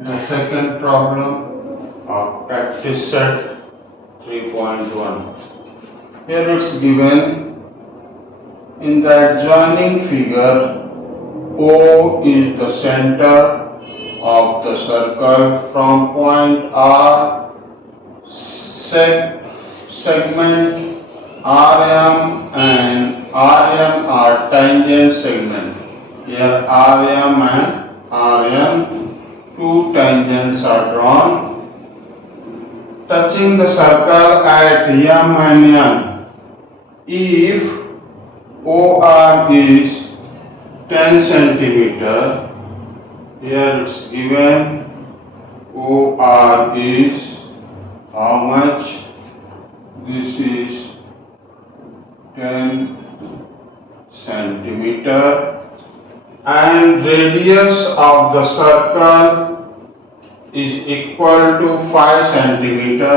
The second problem of practice set 3.1. Here it's given in the adjoining figure, O is the center of the circle. From point R, segment RM and RM are tangent segment. Here RM and RM, two tangents are drawn, touching the circle at M and N. If OR is 10 centimeter, here it's given OR is how much? This is 10 centimeter, and radius of the circle is equal to 5 centimeter.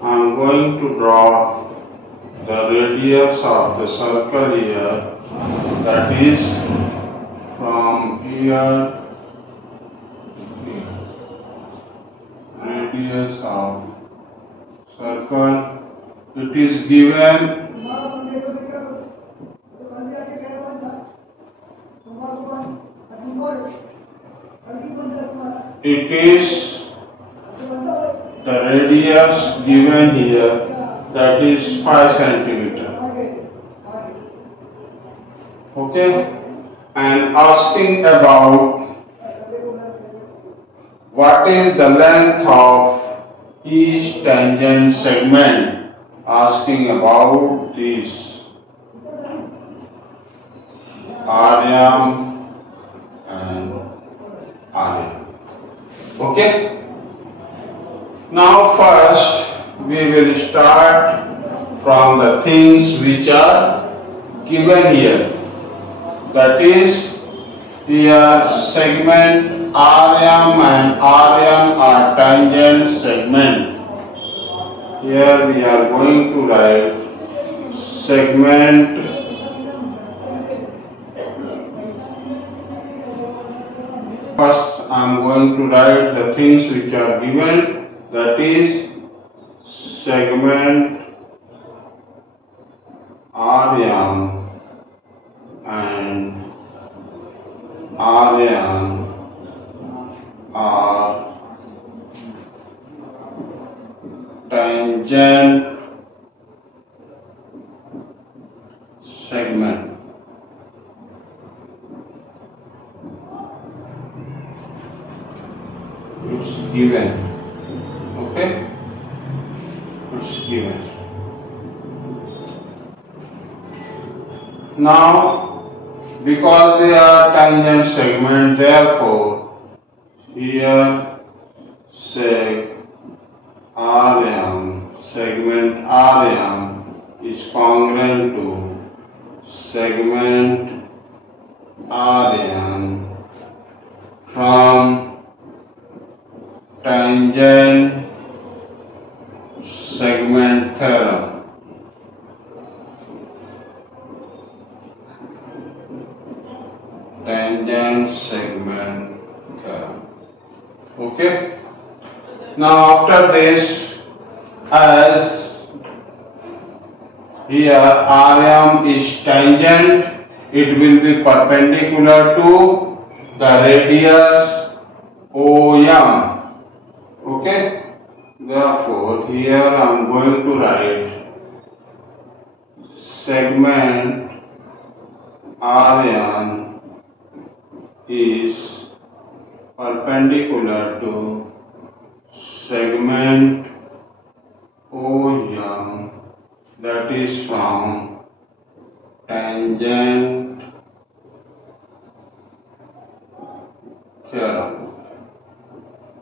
I am going to draw the radius of the circle here, that is from here, radius of circle, it is given it is the radius given here, that is 5 centimeter. Okay, and asking about what is the length of each tangent segment, asking about this RM and RM. Okay. Now first we will start from the things which are given here. That is, here segment RM and RM are tangent segment. Here we are going to write segment first. I am going to write the things which are given, that is segment RM and RM are tangent segment. It's given. Okay? It's given. Now, because they are tangent segment, therefore here seg RM, segment RM is congruent to segment RM from tangent segment theorem. Tangent segment theorem. Okay. Now after this, as here RM is tangent, it will be perpendicular to the radius OM. Okay. Therefore, here I am going to write segment RM is perpendicular to segment OM, that is from tangent theorem.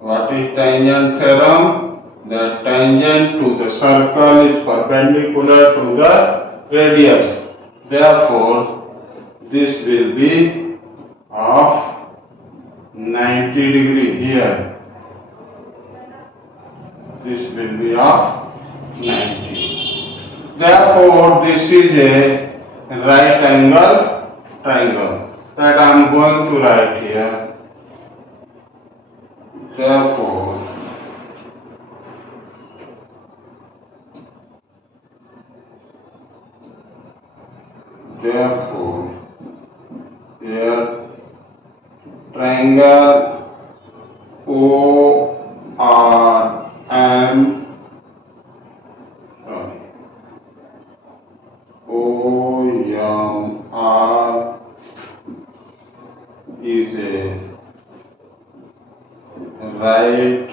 What is tangent theorem? The tangent to the circle is perpendicular to the radius. Therefore, this will be of 90 degree here. This will be of 90. Therefore, this is a right angle triangle that I am going to write here. Therefore, here triangle OMR is a right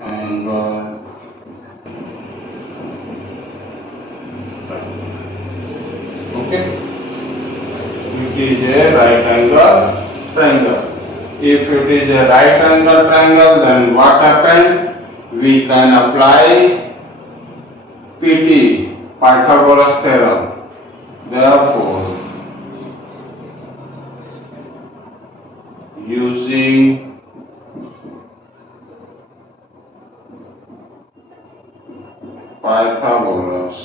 angle triangle. Okay, it is a right angle triangle. If it is a right angle triangle, then what happened? We can apply PT, Pythagoras theorem. Therefore, using Pythagoras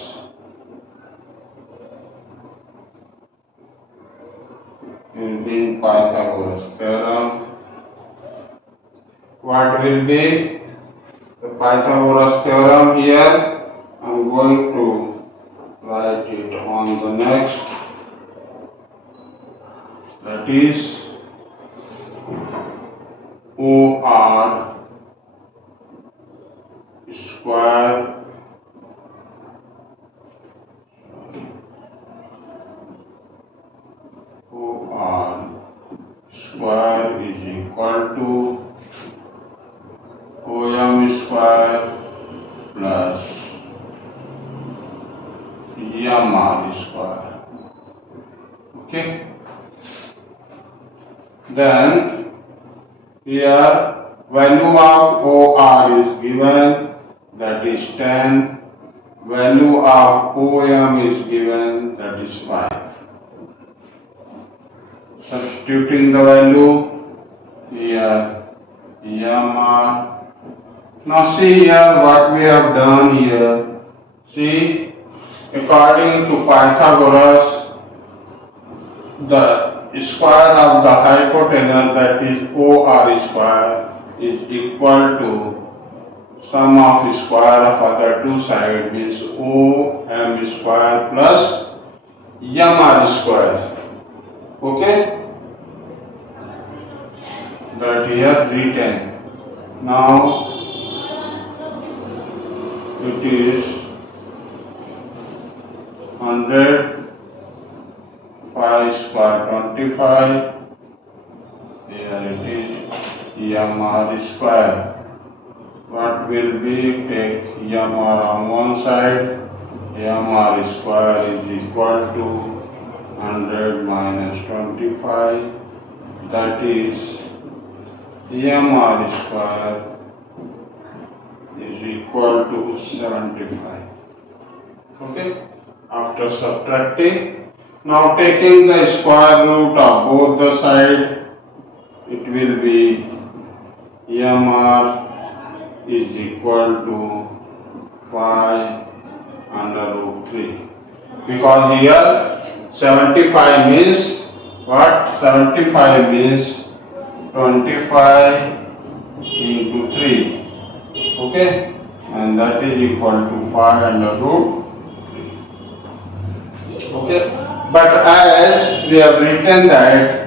theorem, what will be the Pythagoras theorem here? I am going to write it on the next, that is OR square OR square is equal to OM square plus MR square. Okay. Then here value of OR is given, that is 10. Value of OM is given, that is 5. Substituting the value here, MR. Now see here what we have done here. See, according to Pythagoras, the square of the hypotenuse, that is OR square, is equal to sum of square of other two sides, means OM square plus MR square. Okay, that here written. Now it is 100 pi square 25. Here it is MR square. What will be? Take MR on one side. MR square is equal to 100 minus 25. That is MR square is equal to 75. Okay. After subtracting, now taking the square root of both the sides, it will be MR is equal to 5 under root 3. Because here 75 means what? 75 means 25 into 3. Okay, and that is equal to 5 under root 3. Okay, but as we have written that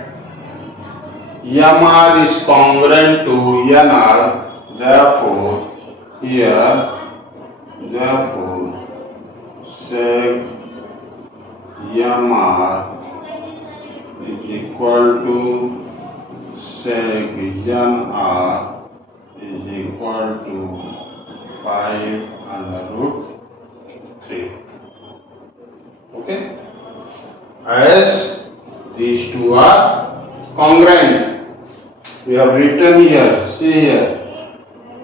MR is congruent to NR, therefore here, sec MR is equal to sec NR is equal to 5 under root 3. Okay, as these two are congruent, we have written here, see here,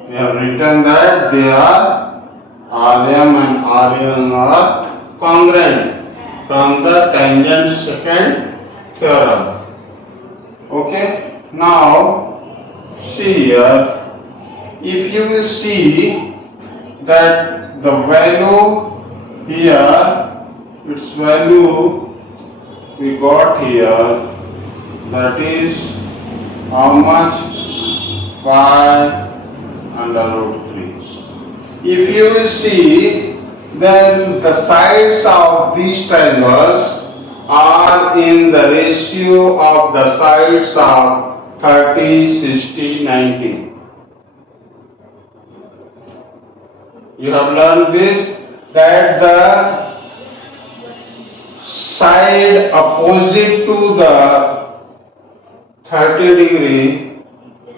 we have written that they are RM and RN are congruent from the tangent second theorem. Okay, now see here, if you will see that the value here, its value we got here, that is How much? 5 under root 3. If you will see, then the sides of these triangles are in the ratio of the sides of 30, 60, 90. You have learned this, that the side opposite to the 30 degree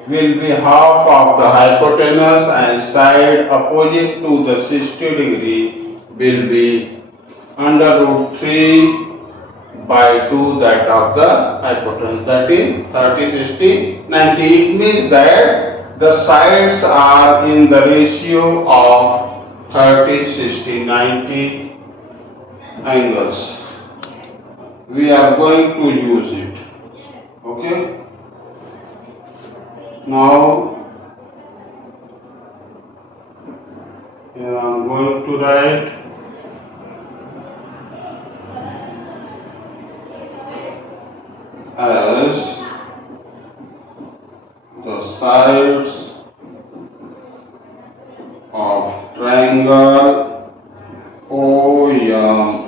will be half of the hypotenuse, and side opposite to the 60 degree will be under root 3 by 2 that of the hypotenuse, that is 30, 60, 90. It means that the sides are in the ratio of 30, 60, 90 angles. We are going to use it. Okay? Now, here I am going to write as the sides of triangle OMR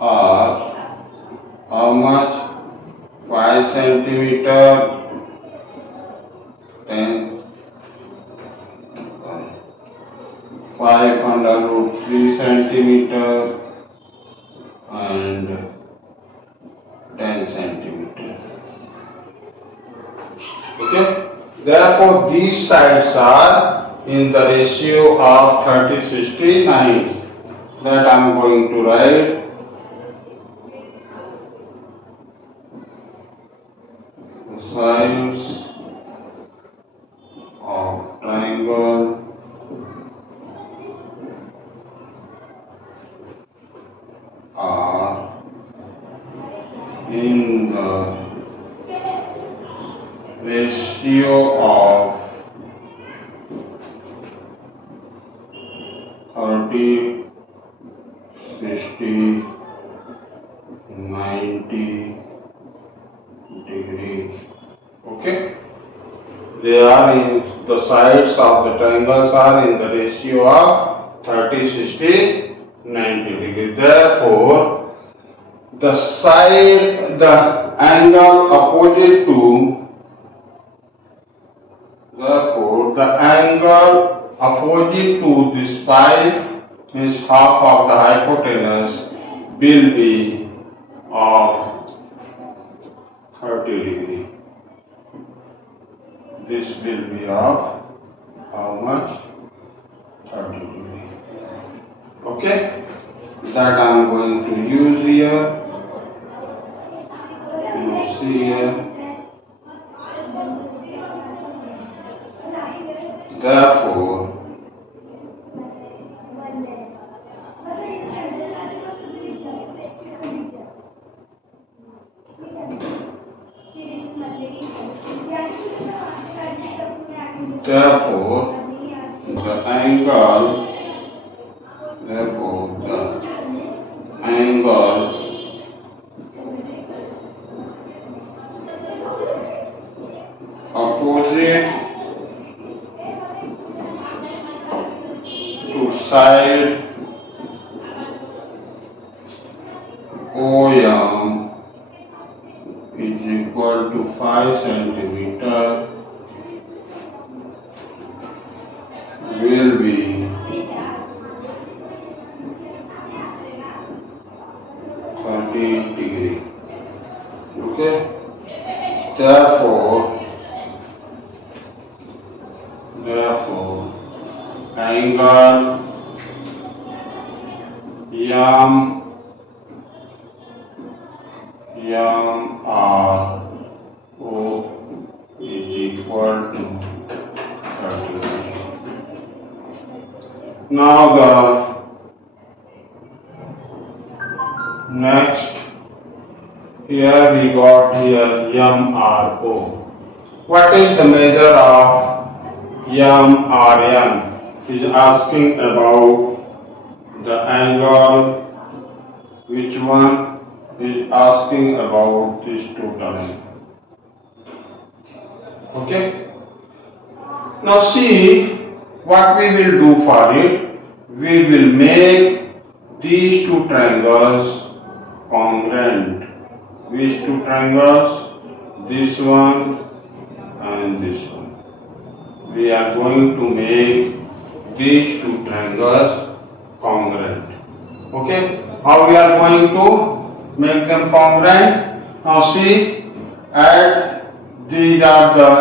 are how much? 5 centimeter, 10, 5 under root 3 centimeter and 10 centimeter. Okay? Therefore, these sides are in the ratio of 30, 60, 90. That I am going to write. The sides of triangle are in the ratio of 30, 60, 90 degree. Okay? They are in the sides of the triangles are in the ratio of 30, 60, 90 degree. Therefore, the angle opposite to, therefore, the angle opposite to this 5 is half of the hypotenuse will be of 30 degree. This will be of how much? 30 degree. Okay? That I am going to use here. You see here. Therefore, the angle opposite to side OM is equal to 5 centimeter will be 30 degree. Okay? Therefore, angle MRO is equal to 30 degree. Now the next, here we got here MRO. What is the measure of MRN? Is asking about the angle, which one? is asking about this totaling. Okay. Now see what we will do for it. We will make these two triangles congruent. These two triangles, this one and this one. We are going to make these two triangles congruent. Okay? How we are going to make them congruent? Now see, at these are the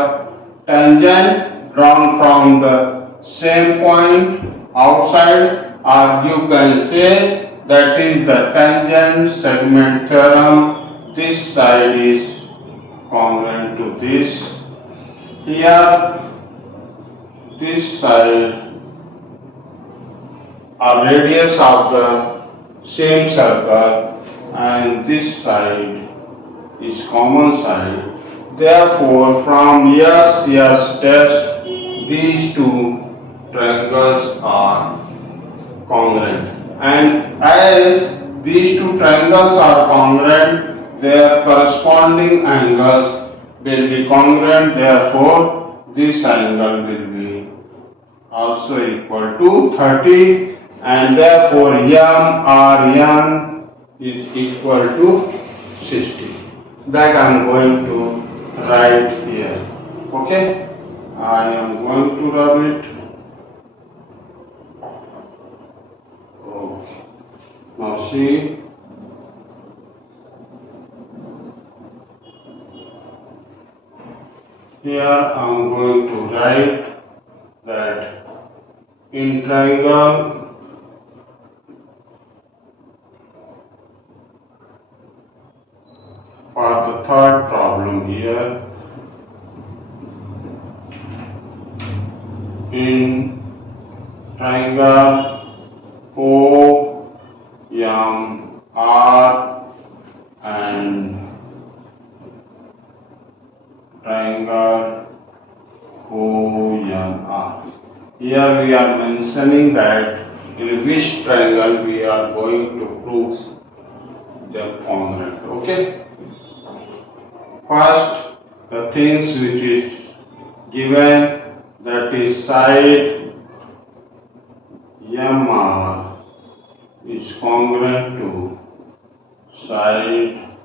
tangent drawn from the same point outside, or you can say that is the tangent segment theorem. This side is congruent to this. Here, this side are radius of the same circle, and this side is common side. Therefore, from yes test, these two triangles are congruent. And as these two triangles are congruent, their corresponding angles will be congruent. Therefore, this angle will be also equal to 30, and therefore m or n is equal to 60. That I am going to write here. Okay, I am going to rub it. Okay. Now see, here I am going to write that in triangle for the third problem here, in triangle O, M, R and triangle O, M, R. Here we are mentioning that in which triangle we are going to prove the congruent. Okay. First, the things which is given, that is side MR is congruent to side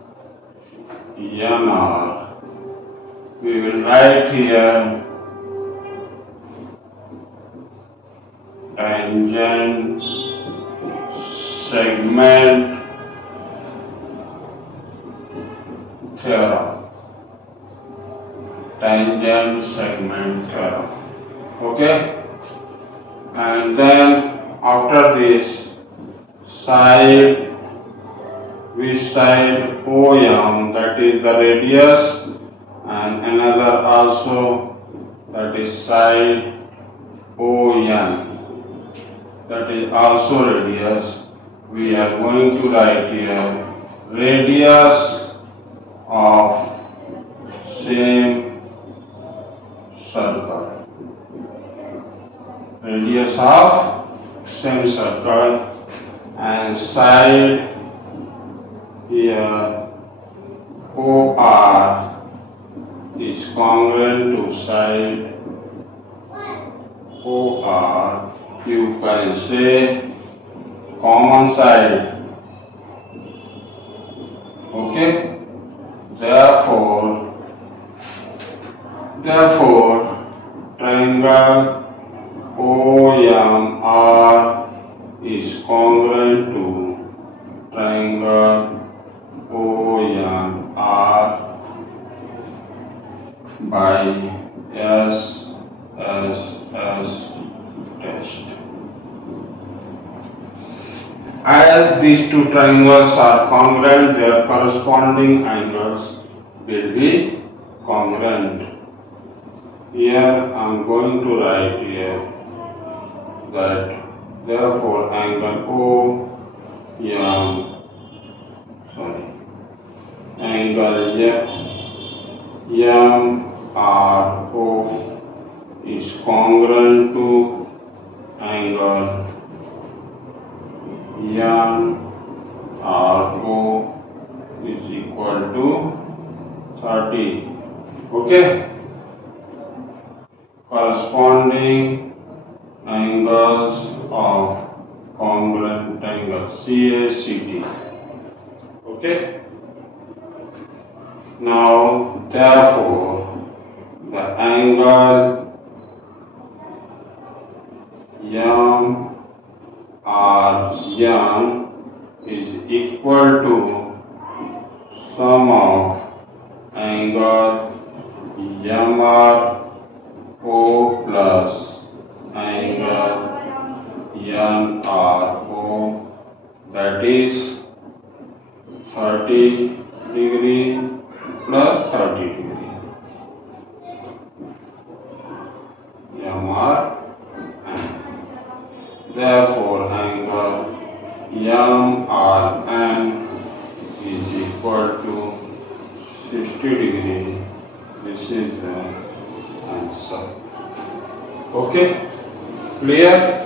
NR. We will write here tangent segment theorem. Tangent segment theorem. Okay? And then after this, side, which side OM, that is the radius, and another also, that is side ON, that is also radius. We are going to write here radius of same circle. Radius of same circle, and side here OR is congruent to side OR. You can say common side. Okay? Therefore, triangle OMR is congruent to triangle OMR by S test. As these two triangles are congruent, their corresponding angles will be congruent. Here I am going to write here that therefore angle MRO is congruent to angle MRO to 30. Okay. Corresponding angles of congruent angle CACT. Okay. Now, therefore, the angle M is equal to sum of angle MRO plus angle NRO, that is 30 degree plus 30 degree. MR. Therefore, angle MRN is equal to 60 degree. This is the answer. Okay, clear?